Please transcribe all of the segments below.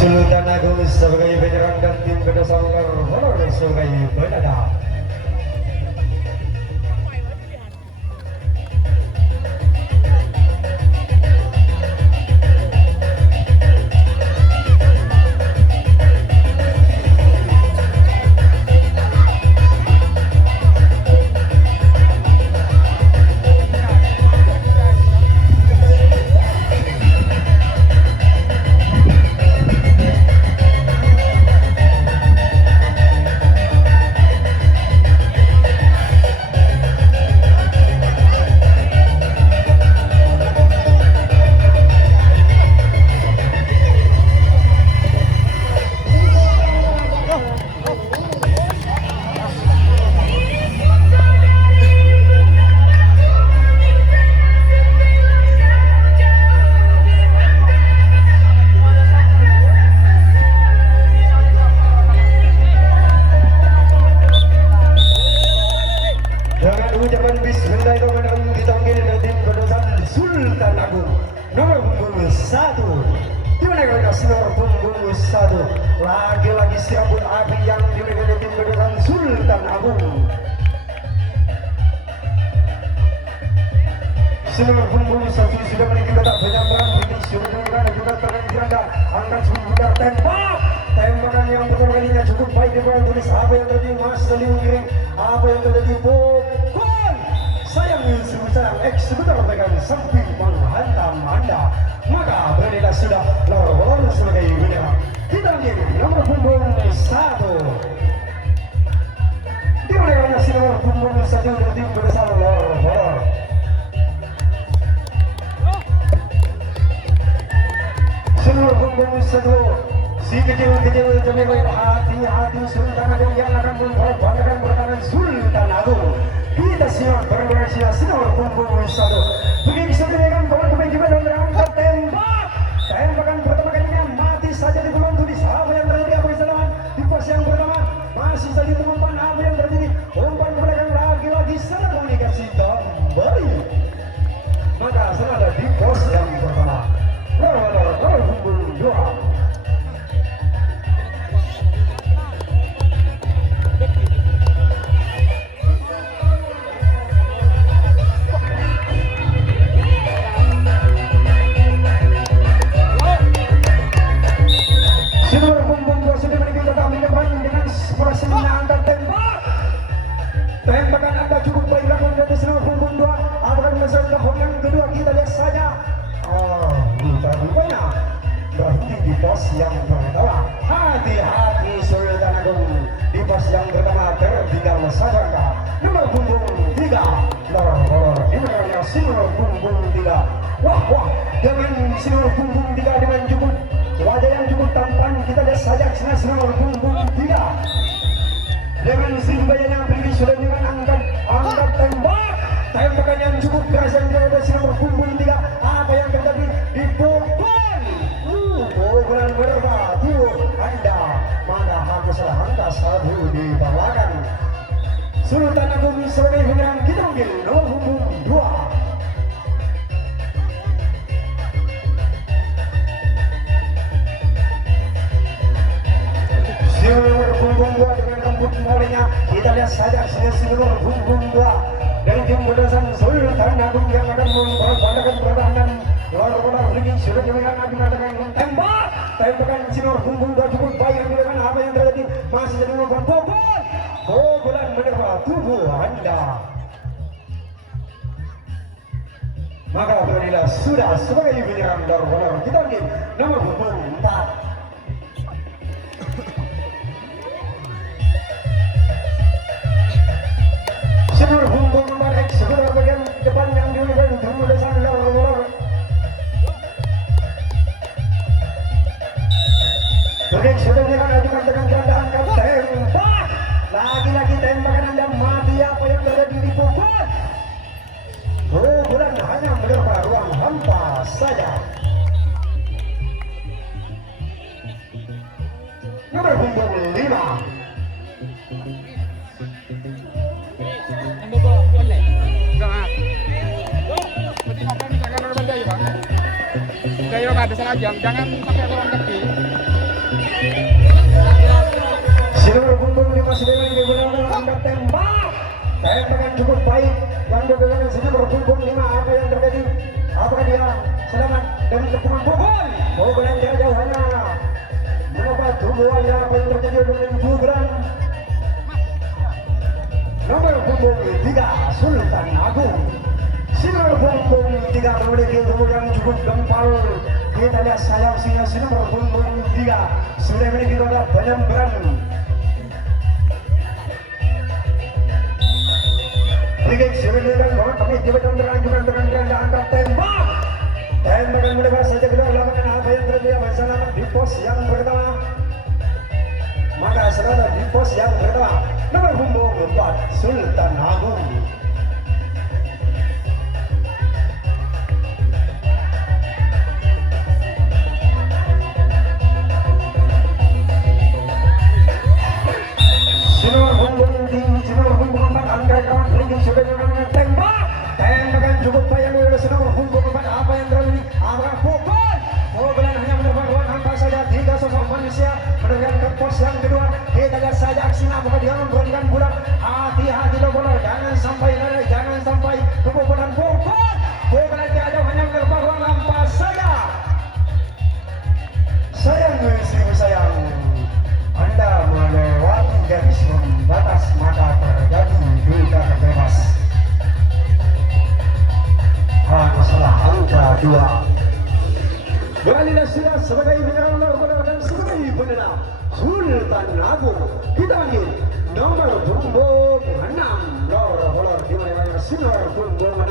Sultan Agung sebagai penyerang dan tim kedua Sanggar Honor sebagai penadap. Bismillahirrahmanirrahim, ditanggil oleh tim kedua Sultan Agung nomor punggung 1. Dimana kita nomor punggung 1 lagi-lagi sirambut api yang dimiliki oleh tim kedua Sultan Agung. Nomor punggung 1 sudah memiliki letak penyambaran ini sudah dan juga terang angkat sebuah tembakan yang pertama kalinya cukup baik di bawah tulis apa yang terjadi Mas Salim Giring, apa yang terjadi pokok sayang sayang sebentar pegang samping menghantam Anda, maka berilah sudah lorong sebagai bendera kita ingin nomor punggung 1 di mana si nomor punggung 1 dari tim bersama lorong nomor punggung 1 si kecil-kecil jemil hati-hati Sultan Agung yang akan memperbandingkan pertahanan Sultan Agung. Kita siap bergerak nomor punggung 1. Begitu saja bola pemain juga dan berangkat tembak. Tembakan pertama kalinya mati saja di belum tulis apa yang terjadi apa kesalahan di pos yang pertama masih saja umpan apa yang terjadi umpan ke belakang lagi-lagi sangat komunikasi kembali. Maka sudah ada di pos yang pertama. Nomor punggung 2. Tembakan Anda cukup baik lakukan dari nomor punggung 2. Apakah menyelesaikan tahun yang kedua? Kita lihat saja. Kita rupanya berhenti di pos yang pertama. Hati-hati Sultan Agung di pos yang pertama tertinggal saja. Nomor punggung 3. Lor ini adalah nomor punggung 3. Wah dengan nomor punggung 3 dengan cukup wajah yang cukup tampan. Kita lihat saja nomor punggung 3 dengan simbaya yang tinggi sudah dengan angkat tembakan yang cukup keras yang dari nomor punggung 3. Apa yang terjadi di pukulan pukulan berbatu Anda mana harus salah angka satu dibawakan Sultan Agung sebagai penyerang kita mungkin nomor punggung 2. Nomor punggung 2 dengan rambut mulainya kita lihat saja nomor punggung 2 dari tim berdasar Sultan Agung yang akan memperbandingkan pertahanan luar ringing sudah dengan mengatakan tembakan nomor punggung 2 cukup baik yang dilakukan apa yang terjadi masih jadi umpan pukulan menerpa tubuh Anda, maka berilah sudah sebagai penyerang luar kita ingin nomor punggung 4. Nomor punggung 4 segera bagian depan yang digunakan untuk mendasar lor. Bagian sudah ajukan dengan ganda angkat tembak. Lagi-lagi tembakan Anda mati apa yang terjadi di pukul. Pukulan hanya menerpa ruang hampa saja. Nomor punggung 5. Kayak ada sengaja, jangan pakai ruang kaki. Sinar punggung dimasih dengan digunakan angkat tembak. Tembakan cukup baik yang digunakan sinar punggung 5. Apa yang terjadi? Apakah dia selamat dari kepungan pukul? Pukulan dia jauh hanya mengapa tubuhannya? Apa yang terjadi dengan pukulan nomor punggung 3 Sultan Agung. Sinar punggung 3 memiliki tubuh yang cukup gempal. Kita lihat sayap sinar punggung 3 sudah memiliki roda penyambaran. Frigate sudah dilakukan bahwa kami tiba-tiba melanjutkan dengan angkat tembak. Tembakan melebar saja ke dalam lapangan. Apa yang terjadi? Selamat di pos yang pertama. Maka selamat di pos yang pertama nomor punggung 4 Sultan Agung. Sinar punggung 4 angkat kawan Frigate sudah dilakukan tembak. Tembakan cukup bayang oleh sinar punggung 4. Apa yang terjadi? Apakah pukul? Pukulan hanya menerbang ruang hampa saja. 3 sosok manusia menerbang ke pos yang kedua. Kita lihat saja aksinya. Apakah dia memberikan bulat? Hati-hati loh bola. Jangan sampai lari. Jangan sampai kebobolan pukul. Pukulan dia jauh hanya menerbang ruang hampa saja. Sayang seribu sayang. Anda melewati garis pembatas maka terjadi duga bebas. Masalah angka 2. Beralihlah sudah sebagai penyerang nomor dan sebagai penyerang Sultan Agung. Kita panggil nomor punggung 6 Lor di mana sinar punggung 6.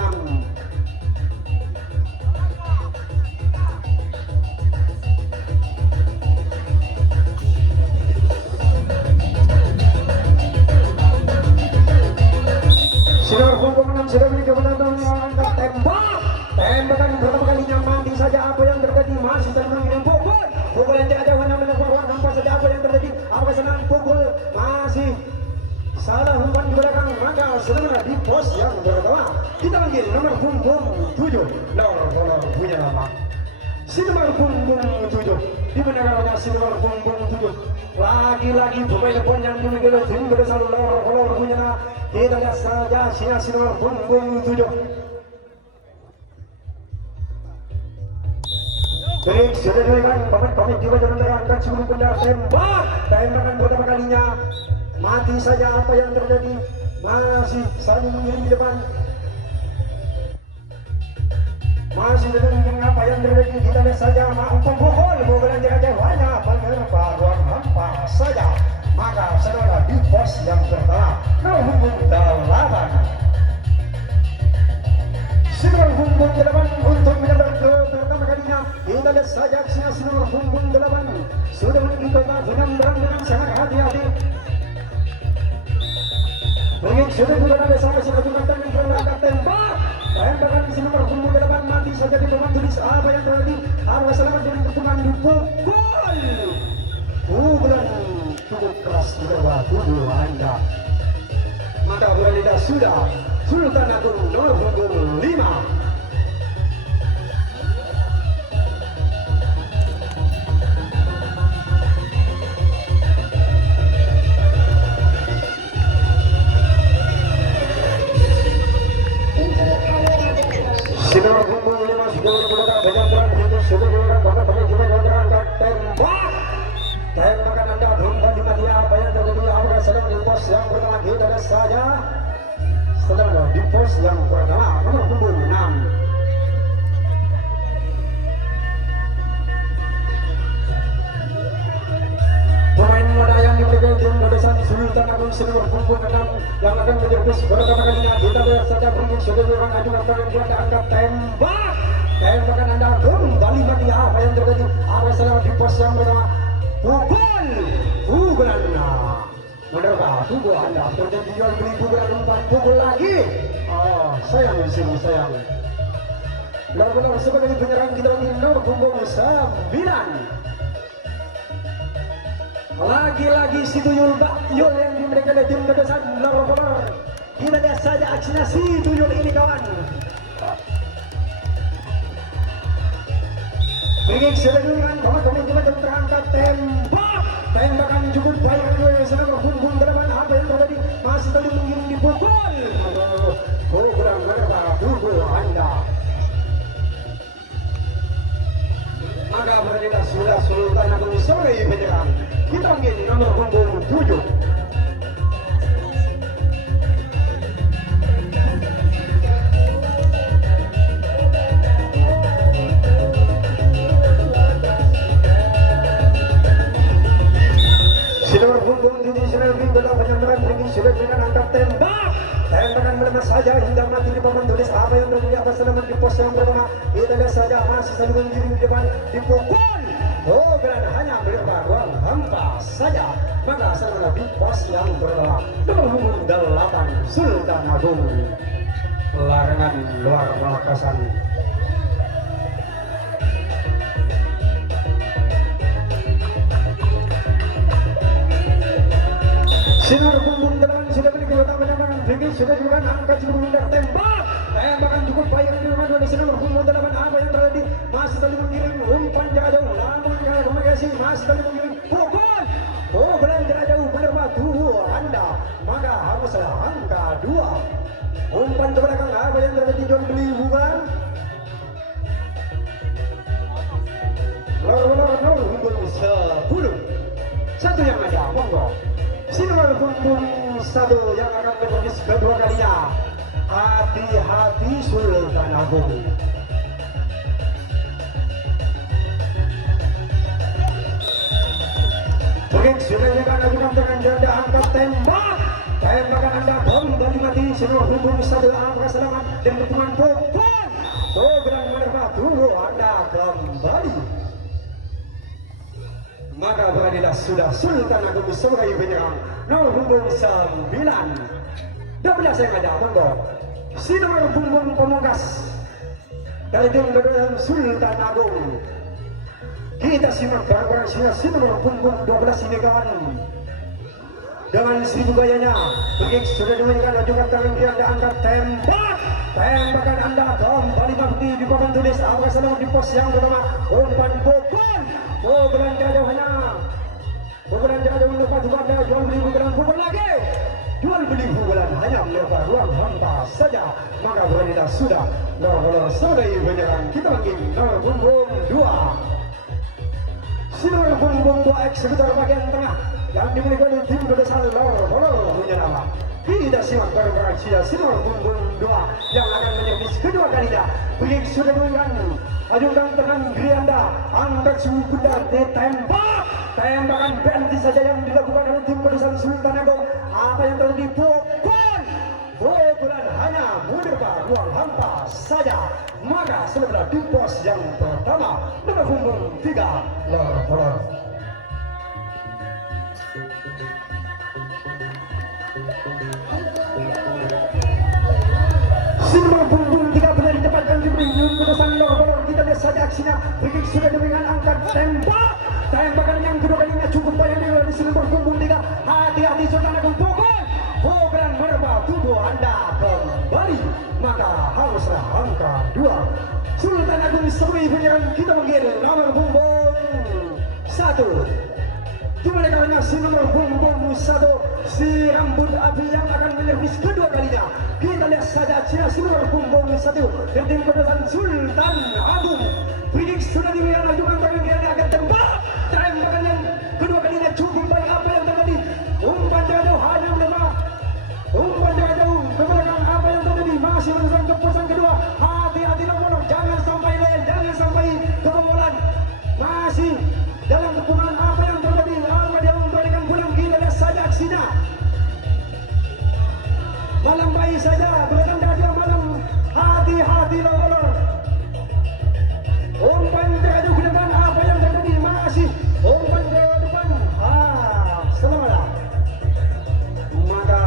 Sinar punggung 6 sudah memiliki penonton yang angkat tembak. Tembakan pertama kalinya mati saja. Apa yang terjadi? Masih terus dengan pukul. Pukul yang tidak jauh hanya menerbang hampa saja. Apa yang terjadi? Apa senang pukul? Masih salah umpan di belakang. Maka segera di pos yang pertama kita panggil nomor punggung 7 Lor punya nama. Si nomor punggung 7 di mana namanya si nomor punggung 7. Lagi-lagi pemain pun yang dimiliki tim bersama Lor punya nama. Kita lihat saja si nomor punggung 7. Baik, sudah dilakukan pemain juga jangan terangkat sebelum benda tembak. Tembakan pertama kalinya mati saja. Apa yang terjadi? Masih saling mengirim di depan. Masih dengan apa yang terjadi? Kita lihat saja mampu pukul. Pukulan tidak jauh hanya menerpa ruang hampa saja. Maka saudara di pos yang pertama nomor punggung 8. Sinar punggung 8 untuk menyerang ke pertama kalinya. Kita lihat saja aksinya sinar punggung 8 sudah mencoba menyerang dengan sangat hati-hati. Mungkin sudah bukan ada sampai sekejutan dengan perangkat tembak. Tembakan di sinar punggung 8 mati saja di depan tulis apa yang terjadi. Harus selamat dengan kepungan dipukul. Pukulan cukup keras di bawah tubuh Anda. Maka beralihlah sudah Sultan Agung nomor punggung 5. Sinar punggung 5 sudah menggunakan penyambaran untuk sudah menggunakan bahkan pemain terangkat tembak. Tembakan Anda belum tadi mati. Apa yang terjadi? Apakah sedang di pos yang pertama? Kita lihat saja. Sedang di pos yang pertama nomor punggung 6. Pemain muda yang dimiliki tim Nodesan Sultan Agung nomor punggung 6 yang akan menjadi pertama kalinya. Kita lihat saja Brunei sudah diorang ajukan tangan buat angkat tembak. Tembakan Anda kembali mati. Apa yang terjadi? Apa sedang di pos yang pertama? Pukulan menerpa tubuh Anda. Terjadi jual beli pukulan umpan. Pukul lagi. Sayang di sini sayang. Benar-benar sebagai penyerang kita ini nomor punggung 9. Lagi-lagi si Tuyul Bakyul yang dimiliki oleh tim Nodesan Lor. Kita lihat saja aksinya si Tuyul ini kawan. Brigade sudah dengan teman-teman kita terangkat tembak. tembakan cukup baik dari selama bumbung delapan apa yang terjadi masih tadi mungkin dipukul kurang mereka tubuh anda maka mereka sudah Sultan Agung sore penyerang kita mungkin nomor punggung 7 Sinar punggung 7 sinar dalam penyanderaan tinggi sudah dengan angkat tembak tembakan melemah saja hingga mati di papan tulis apa yang berada di atas selamat di pos yang pertama kita lihat saja masih saling mengirim di depan dipukul bukan hanya berapa ruang hampa saja maka setelah di pos yang pertama nomor 8 Sultan Agung larangan luar Malakasan sinar punggung 8 sudah memiliki penambahan tinggi sudah juga angkat sebelum tembak tembakan cukup baik di rumah dari sinar punggung 8 apa yang terjadi masih tadi mengirim umpan jarak jauh namun kalau komunikasi masih tadi mengirim pukul pukulan jarak jauh menerima tubuh anda maka harus angka 2 umpan ke belakang apa yang terjadi jual beli bukan lor punggung 10 satu yang ada monggo sinar punggung 1 yang akan menepis kedua kalinya hati-hati Sultan Agung Oke, sudah akan ajukan dengan janda angkat tembak tembakan anda kembali mati sinar punggung 1 angka selamat dan pertemuan pukul program menerima tubuh anda kembali maka beradilah sudah Sultan Agung sebagai penyerang nomor punggung 9 12 yang ada monggo sinar punggung pemungkas dari tim kedua Sultan Agung kita simak barang-barang sinar punggung 12 ini kawan dengan seribu gayanya Begik sudah diberikan ajukan tangan dia anda angkat tembak tembakan anda kembali mati di papan tulis awas selamat di pos yang pertama umpan pukul pukulan jauh hanya pukulan jauh lepas pada jual beli pukulan pukul lagi jual beli pukulan hanya melepas ruang hampa saja maka beranilah sudah nomor sebagai penyerang kita lagi nomor punggung 2 sinar punggung 2 eksekutor bagian tengah yang dimiliki oleh tim berdasar nomor punya nama tidak simak barang-barang sinar punggung 2 yang akan menyebis kedua kalinya Begik sudah diberikan ajukan tangan kiri anda angkat suhu kuda ditembak tembakan berhenti saja yang dilakukan oleh tim barisan Sultan Agung apa yang terjadi pukulan hanya menerpa ruang hampa saja maka setelah di pos yang pertama nomor punggung 3 lor sinar punggung 3 benar ditempatkan di ring keputusan lor kita lihat saja aksinya Begik sudah diberikan angkat tembak tembakan yang kedua kalinya cukup banyak di sinar punggung 3 hati-hati Sultan Agung pukulan menerpa tubuh anda kembali maka haruslah angka 2 Sultan Agung sebagai penyerang kita panggil nomor punggung 1 Gimana kalanya si nomor punggung 1 si rambut api yang akan menyervis kedua kalinya kita lihat saja si nomor punggung 1 dan tim kedatangan Sultan Agung Begik sudah diberikan ajukan tangan kiri akan tembak tembakan yang kedua kalinya cukup baik apa yang terjadi umpan jauh hanya menerima umpan jauh ke belakang apa yang terjadi masih meneruskan keputusan kedua hati-hati nomor jangan sampai lewat jangan sampai kebobolan masih dalam kepungan apa yang terjadi apa dia memberikan pulang kita lihat saja aksinya malam bayi saja bertanda dia malam hati-hati nomor umpan jauh ke depan apa yang terjadi masih umpan jauh depan selamatlah maka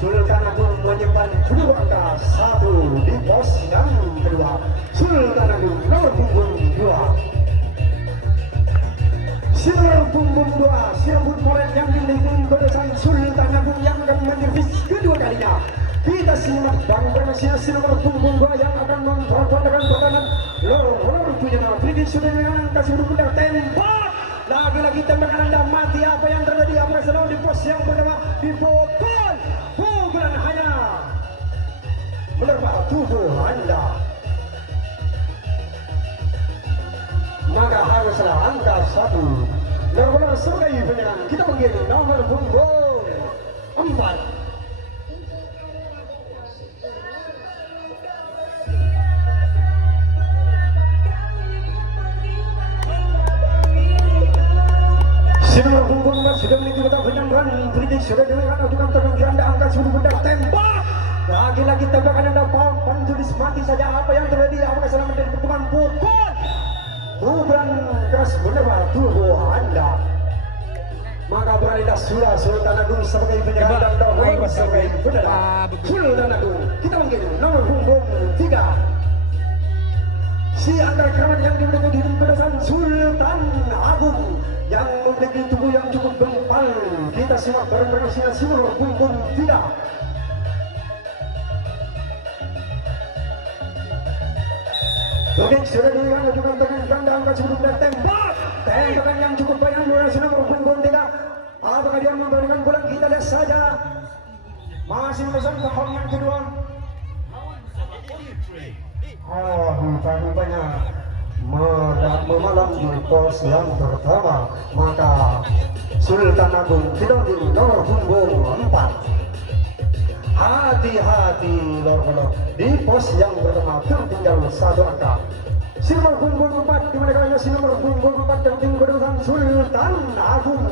Sultan Agung menyimpan dua angka 1 di pos yang kedua Sultan Agung nomor punggung 2 sinar punggung 2 si rambut moret yang dimiliki barisan Sultan Agung yang akan menyervis kedua kalinya kita simak barang-barang si nomor punggung 2 yang akan mempertahankan pertahanan lor punya nama Begik sudah dengan kasih berbunda tembak Lagi-lagi tembakan Anda mati. Apa yang terjadi? Apa yang sedang di pos yang pertama dipukul. Pukulan hanya menerpa tubuh Anda. Maka haruslah angka 1. Benar-benar sebagai penyerang. Kita panggil nomor punggung 4. Nomor punggung 4 sudah memiliki kotak penyambungan. Bridging sudah dengan ajukan terbang Anda angkat 10 benda tembak. Lagi-lagi tembakan Anda pampang tulis mati saja. Apa yang terjadi? Apakah salah menjadi pertemuan pukul? Pukulan keras menerpa tubuh Anda. Maka beranilah sudah Sultan Agung sebagai penyerang dan Dahulu sebagai penyerang. Sultan Agung kita panggil nomor punggung 3. Si antara keramat yang dimiliki di pedasan Sultan Agung yang memiliki tubuh yang cukup gempal. Kita simak bareng-bareng si nomor punggung 3. Oke, sudah dilihat juga dengan ganda angka 10 dan tembak. Tembakan yang cukup banyak dari nomor punggung 3. Apakah dia memberikan pulang? Kita lihat saja. Masih memesan tahun yang kedua. Rupanya memalam di pos yang pertama. Maka Sultan Agung tidak di nomor punggung 4. Hati-hati lor-lor di pos yang pertama tertinggal 1 angka. Si nomor punggung 4 dimana kalanya si nomor punggung 4 tertinggal dengan Sultan Agung.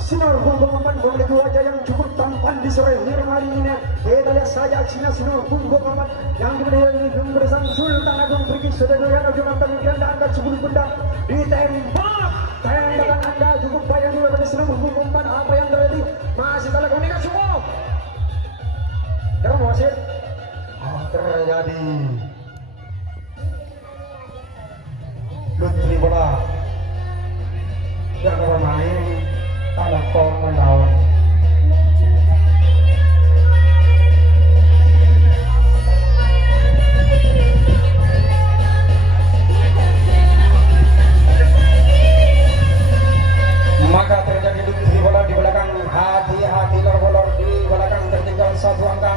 Si nomor punggung 4 memiliki wajah yang cukup tampan di sore hari ini. Kita lihat saja aksinya si nomor punggung 4 yang dimiliki bersama Sultan Agung. Pergi sudah dengan ajukan tangan Anda angkat 10 benda ditembak. Tembakan Anda cukup banyak juga pada si nomor punggung 4. Apa yang terjadi? Masih salah komunikasi semua. Kamu masih terjadi Lutfi bola yang bermain tanah kong melawan. Maka terjadi Lutfi bola di belakang. Hati-hati lor-lor di belakang tertinggal 1 angka.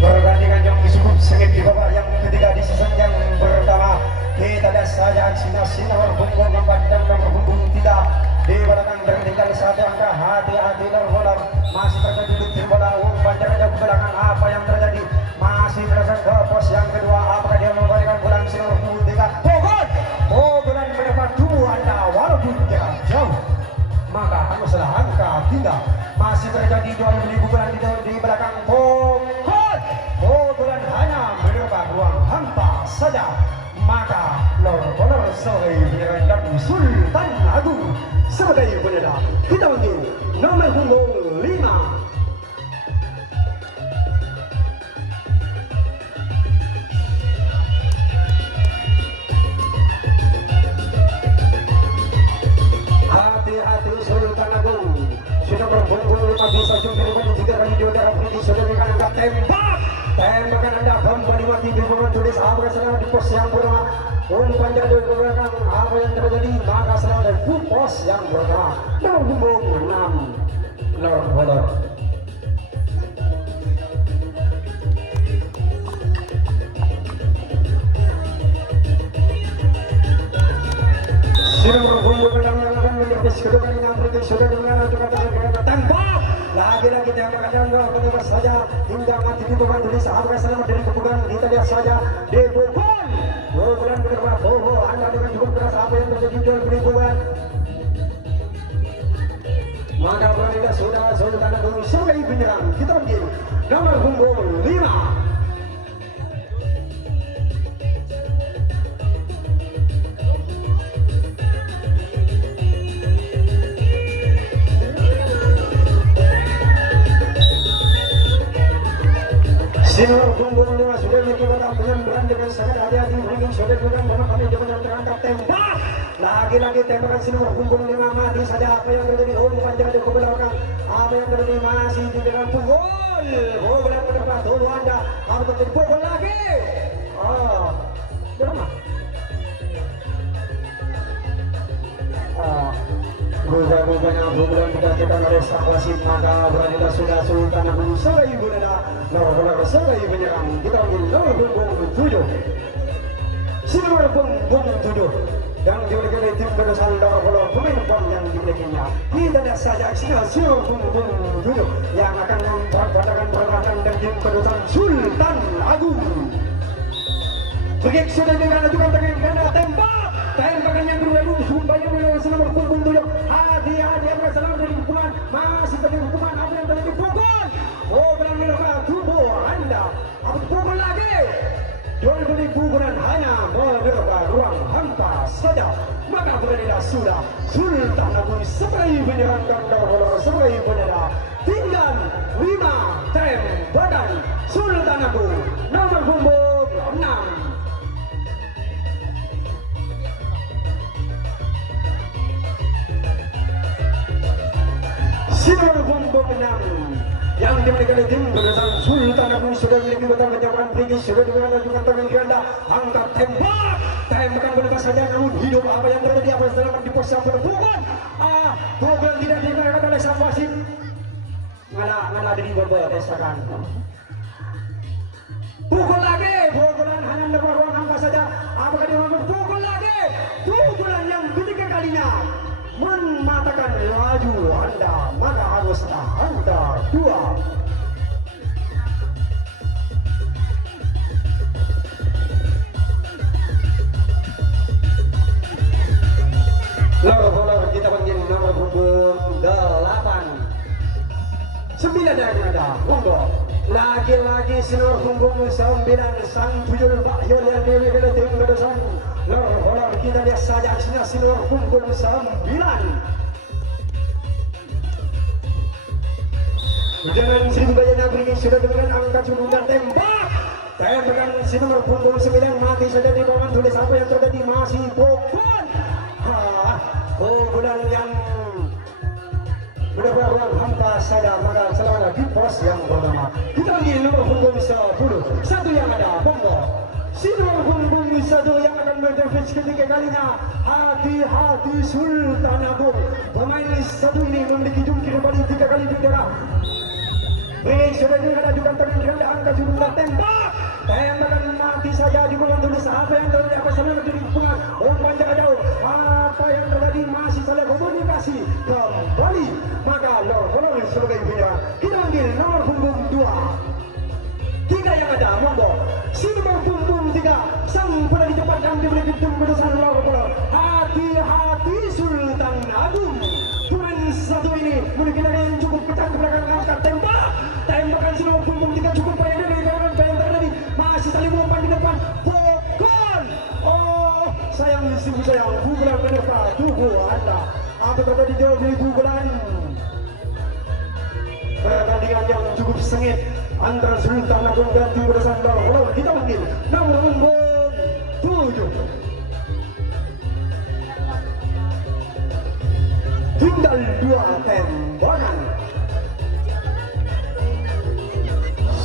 Pertandingan yang cukup sengit di babak yang ketiga di season yang pertama. Kita lihat saja aksi nomor punggung 4 dan nomor punggung 3 di belakang tertinggal 1 angka. Hati-hati lor-lor masih terjadi di bola umpan jaraknya ke belakang. Apa yang terjadi? Masih berasal ke pos yang kedua. Apakah dia memberikan pulang si nomor punggung 3? Pukulan mendapat tubuh Anda walaupun jarak jauh. Maka haruslah angka 3. Masih terjadi jual beli pukulan di belakang. Pukulan hanya menerpa ruang hampa saja. Maka lor-lor sebagai penyerang dan Sultan Agung sebagai penyerang. Kita panggil nomor punggung 5. Hati-hati Sultan Agung sudah berpunggung 5 bisa jumpa dengan 3 kali di udara. Sudah berikan angka tembak. Tembakan Anda kembali mati di bawah tulis. Apakah sedang di pos yang pertama? Umpan dari belakang. Apa yang terjadi? Maka sedang dari pos yang pertama. Nomor punggung 6 lor-lor. Nomor punggung 6 yang akan menjadi kedudukan yang berikut sudah dengan ajukan tembak. Lagi-lagi tembakan yang menembak saja hingga mati di bawah tulis. Apakah selamat dari kepukulan? Kita lihat saja dipukul. Pukulan menerpa tubuh Anda dengan cukup keras. Apa yang terjadi jual beli pukulan? Maka beranilah sudah Sultan Agung sebagai penyerang. Kita panggil nomor punggung 5. Nomor punggung 5 sudah melakukan pengembangan dengan sangat hati-hati. Bringing sudah bukan dalam kami dengan terangkat tembak. Lagi-lagi tembakan si nomor punggung 5 mati saja. Apa yang terjadi? Umpan jarak ke belakang. Apa yang terjadi? Masih di dalam pukul. Pukulan menerpa tubuh Anda. Apa terjadi? Pukul lagi. pukulan dikatakan oleh sang wasit, maka beranilah sudah Sultan Agung sebagai ibunda nomor bola sebagai penyerang. Kita panggil nomor punggung 7 nomor punggung 7 yang dimiliki oleh tim Bedosan nomor bola pemain pon yang dimilikinya. Kita lihat saja aksinya nomor punggung 7 yang akan memperbandakan perlahan dan tim Bedosan Sultan Agung. Begitu sudah dilakukan dengan ganda tembakan yang kedua sumpahnya melalui nomor punggung 7. Hati-hati bersalah dari hukuman, masih terjadi hukuman apa yang terjadi pukul. Oh, benar tubuh Anda. Apa pukul lagi? Jual beli pukulan hanya menerpa ruang hampa saja. Maka beranilah sudah Sultan Agung sebagai penyerang ganda bola sebagai penyerang. Tinggal 5 tembakan Sultan Agung nomor punggung 6. Nomor punggung 6 yang dimiliki oleh tim Bedosan Sultan Agung sudah memiliki batang menjauhkan tinggi, sudah dilakukan tangan ganda, angkat tembakan bebas saja namun hidup. Apa yang terjadi, apa yang terjadi di pos yang berpukulan pukulan tidak digunakan oleh sang wasit. Ngala di bawah desakan pukul lagi, pukulan hanya lewat ruang hampa saja. Apakah dia berpukul lagi? Pukulan yang ketiga kalinya mematakan laju Anda, maka harus Anda 2. Lor kita panggil nomor punggung 8 9 yang ada monggo lagi-lagi nomor punggung 9 sang tuyul Pak Yol yang dimiliki oleh tim Bedosan. Lor kita lihat saja aksinya nomor punggung 9. Jangan sering banyak beri sudah dengan angkat sudut dan tembakan nomor punggung 9 mati saja di bawah tulis apa yang terjadi masih pukul. Pukulan yang benar-benar ruang hampa saja, maka selalu di pos yang pertama. Kita panggil nomor punggung 10 satu yang ada monggo. Nomor punggung 1 yang akan berintervensi ketiga kalinya. Hati-hati Sultan Agung. Pemain satu ini memiliki jungkir balik 3 kali bendera. Sudah diajukan tangan ganda, angkat sudut dan tembakan mati saja di bawah tulis apa yang terjadi, apa salah terjadi hubungan umpan jarak jauh, apa yang terjadi masih salah komunikasi kembali. Maka Lor sebagai penyerang kita panggil nomor punggung 2 3 yang ada monggo. Nomor punggung 3 sang pada di depan yang diberi tim Bedosan Lor. Hati-hati Sultan Agung. Pemain satu ini memiliki yang cukup kencang ke belakang, angkat tembakan nomor punggung 3 cukup banyak dari kawan yang terjadi masih saling umpan di depan pukul. Oh sayang, sungguh sayang, pukulan menerpa tubuh Anda. Apa kata di jauh dari pukulan pertandingan yang cukup sengit antara Sultan Agung dan tim Bedosan Lor. Kita panggil nomor punggung 7. Tinggal 2 tembakan.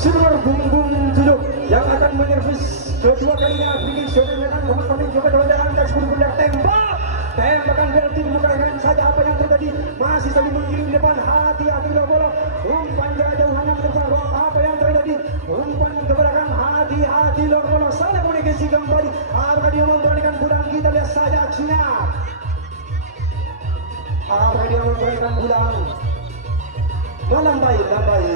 Nomor punggung 7 yang akan menyervis kedua kalinya. Begini sudah menyerang pemain juga dengan angkat 10 benda tembakan berarti bukan saja apa yang terjadi masih saling mengirim depan. Hati-hati bola umpan jauh hanya mendepan ruang apa yang terjadi umpan ke belakang. Hati-hati bola salah komunikasi kembali. Apakah dia memberanikan bulan? Kita lihat saja aksinya. Apakah dia memberanikan bulan? Melambai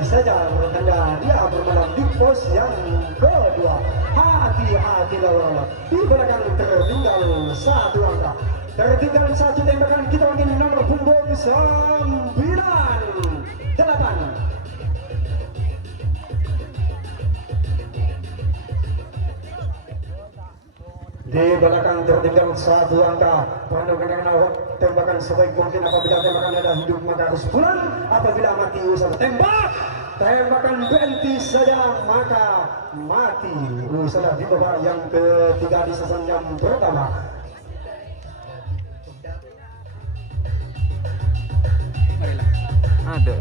saja bertanda dia bermalam di pos yang kedua. Hati-hati lawan di belakang tertinggal 1 angka, tertinggal 1 tembakan. Kita panggil nomor punggung 9 8. Di belakang tertinggal 1 angka. Pandang-pandang tembakan sebaik mungkin. Apabila tembakan ada hidup maka harus pulang. Apabila mati usaha tembakan berhenti saja maka mati. Usaha di bawah yang ketiga di sasaran yang pertama. Ada.